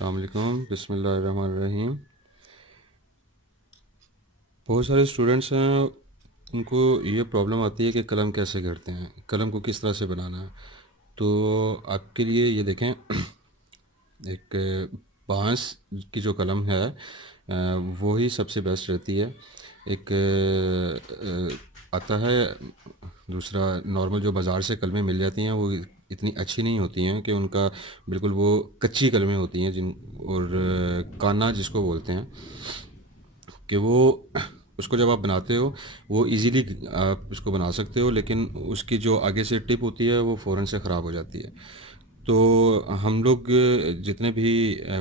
अस्सलाम वालेकुम, बिस्मिल्लाहिर्रहमानिर्रहीम। बहुत सारे स्टूडेंट्स हैं, उनको ये प्रॉब्लम आती है कि कलम कैसे करते हैं, कलम को किस तरह से बनाना है। तो आपके लिए ये देखें, एक बांस की जो कलम है वो ही सबसे बेस्ट रहती है। एक आता है, दूसरा नॉर्मल जो बाज़ार से कलमें मिल जाती हैं वो इतनी अच्छी नहीं होती हैं कि उनका बिल्कुल वो कच्ची कलमें होती हैं जिन और काना जिसको बोलते हैं कि वो उसको जब आप बनाते हो वो इजीली आप उसको बना सकते हो, लेकिन उसकी जो आगे से टिप होती है वो फ़ौरन से ख़राब हो जाती है। तो हम लोग जितने भी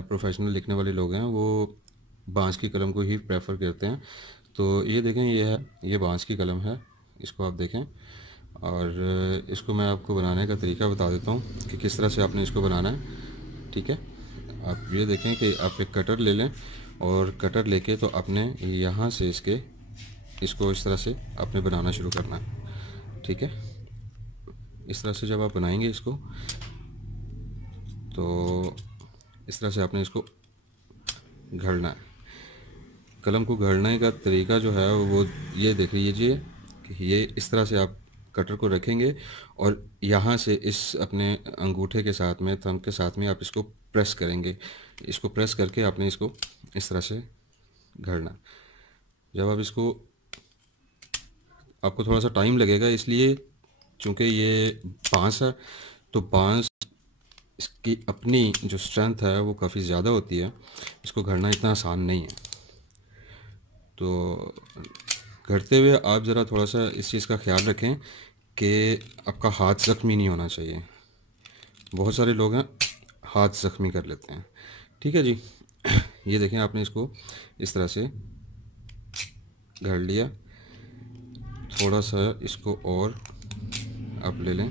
प्रोफेशनल लिखने वाले लोग हैं वो बांस की कलम को ही प्रेफर करते हैं। तो ये देखें, ये है, ये बांस की कलम है, इसको आप देखें। और इसको मैं आपको बनाने का तरीका बता देता हूँ कि किस तरह से आपने इसको बनाना है। ठीक है, आप ये देखें कि आप एक कटर ले लें और कटर लेके तो आपने यहाँ से इसको इस तरह से आपने बनाना शुरू करना है। ठीक है, इस तरह से जब आप बनाएंगे इसको तो इस तरह से आपने इसको घड़ना है। कलम को घड़ने का तरीका जो है वो ये देख लीजिए कि ये इस तरह से आप कटर को रखेंगे और यहाँ से इस अपने अंगूठे के साथ में, थंब के साथ में आप इसको प्रेस करेंगे। इसको प्रेस करके आपने इसको इस तरह से घड़ना। जब आप इसको, आपको थोड़ा सा टाइम लगेगा इसलिए चूँकि ये बांस है, तो बांस इसकी अपनी जो स्ट्रेंथ है वो काफ़ी ज़्यादा होती है, इसको घड़ना इतना आसान नहीं है। तो घड़ते हुए आप ज़रा थोड़ा सा इस चीज़ का ख्याल रखें कि आपका हाथ ज़ख्मी नहीं होना चाहिए। बहुत सारे लोग हैं हाथ ज़ख्मी कर लेते हैं। ठीक है जी, ये देखें, आपने इसको इस तरह से घड़ लिया। थोड़ा सा इसको और आप ले लें।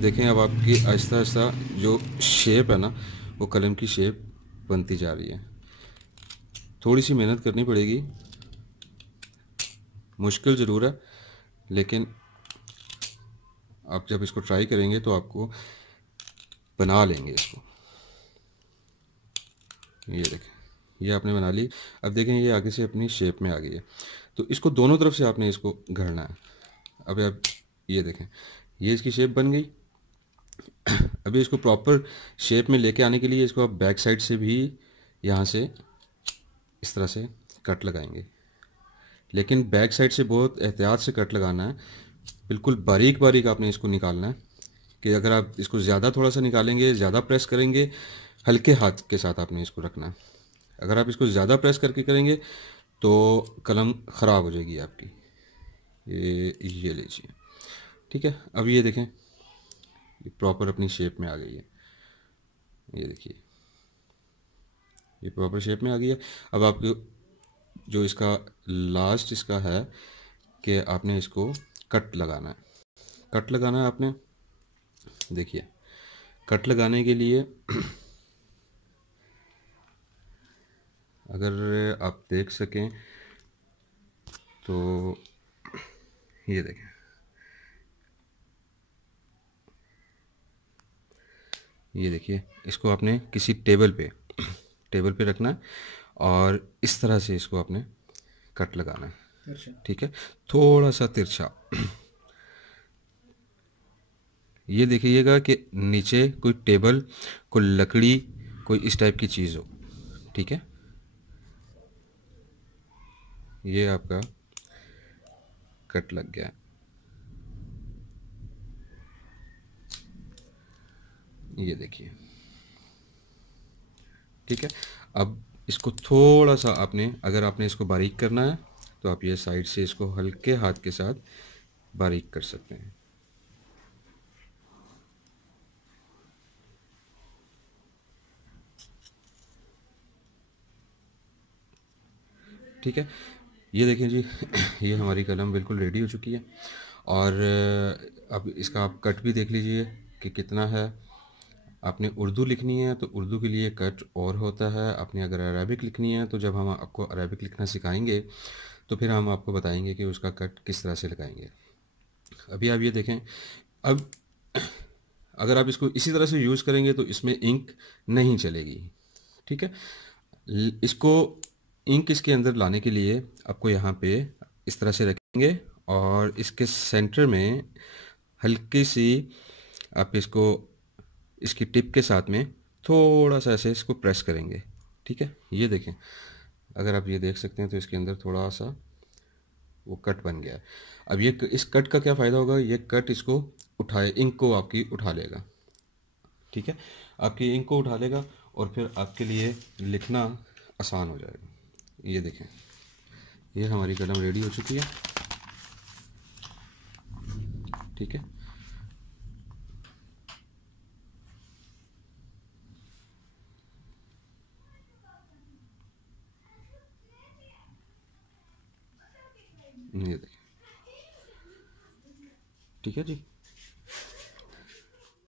देखें, अब आपकी आहिस्ता आहिस्ता जो शेप है ना वो कलम की शेप बनती जा रही है। थोड़ी सी मेहनत करनी पड़ेगी, मुश्किल ज़रूर है, लेकिन आप जब इसको ट्राई करेंगे तो आपको बना लेंगे इसको। ये देखें, ये आपने बना ली। अब देखें, ये आगे से अपनी शेप में आ गई है। तो इसको दोनों तरफ से आपने इसको घड़ना है। अब आप ये देखें, ये इसकी शेप बन गई। अभी इसको प्रॉपर शेप में लेके आने के लिए इसको आप बैक साइड से भी यहाँ से इस तरह से कट लगाएंगे, लेकिन बैक साइड से बहुत एहतियात से कट लगाना है। बिल्कुल बारीक बारीक आपने इसको निकालना है कि अगर आप इसको ज़्यादा थोड़ा सा निकालेंगे, ज़्यादा प्रेस करेंगे, हल्के हाथ के साथ आपने इसको रखना है। अगर आप इसको ज़्यादा प्रेस करके करेंगे तो कलम ख़राब हो जाएगी आपकी। ये लीजिए। ठीक है, अब ये देखें, ये प्रॉपर अपनी शेप में आ गई है। ये देखिए, ये प्रॉपर शेप में आ गई है। अब आपको जो इसका लास्ट इसका है कि आपने इसको कट लगाना है। कट लगाना है आपने, देखिए, कट लगाने के लिए अगर आप देख सकें तो ये देखें, ये देखिए, इसको आपने किसी टेबल पे रखना है और इस तरह से इसको आपने कट लगाना है। ठीक है, थोड़ा सा तिरछा। ये देखिएगा कि नीचे कोई टेबल, कोई लकड़ी, कोई इस टाइप की चीज़ हो। ठीक है, ये आपका कट लग गया। ये देखिए, ठीक है। अब इसको थोड़ा सा आपने, अगर आपने इसको बारीक करना है तो आप ये साइड से इसको हल्के हाथ के साथ बारीक कर सकते हैं। ठीक है, ये देखें जी, ये हमारी कलम बिल्कुल रेडी हो चुकी है। और अब इसका आप कट भी देख लीजिए कि कितना है। आपने उर्दू लिखनी है तो उर्दू के लिए कट और होता है। आपने अगर अरबिक लिखनी है तो जब हम आपको अरबिक लिखना सिखाएंगे तो फिर हम आपको बताएंगे कि उसका कट किस तरह से लगाएंगे। अभी आप ये देखें, अब अगर आप इसको इसी तरह से यूज़ करेंगे तो इसमें इंक नहीं चलेगी। ठीक है। इसको इंक इसके अंदर लाने के लिए आपको यहाँ पे इस तरह से रखेंगे और इसके सेंटर में हल्की सी आप इसको इसकी टिप के साथ में थोड़ा सा ऐसे इसको प्रेस करेंगे। ठीक है, ये देखें, अगर आप ये देख सकते हैं तो इसके अंदर थोड़ा सा वो कट बन गया है। अब ये इस कट का क्या फ़ायदा होगा, ये कट इसको उठाए, इंक को आपकी उठा लेगा। ठीक है, आपकी इंक को उठा लेगा और फिर आपके लिए लिखना आसान हो जाएगा। ये देखें, ये हमारी कलम रेडी हो चुकी है। ठीक है, ये देखें। ठीक है जी।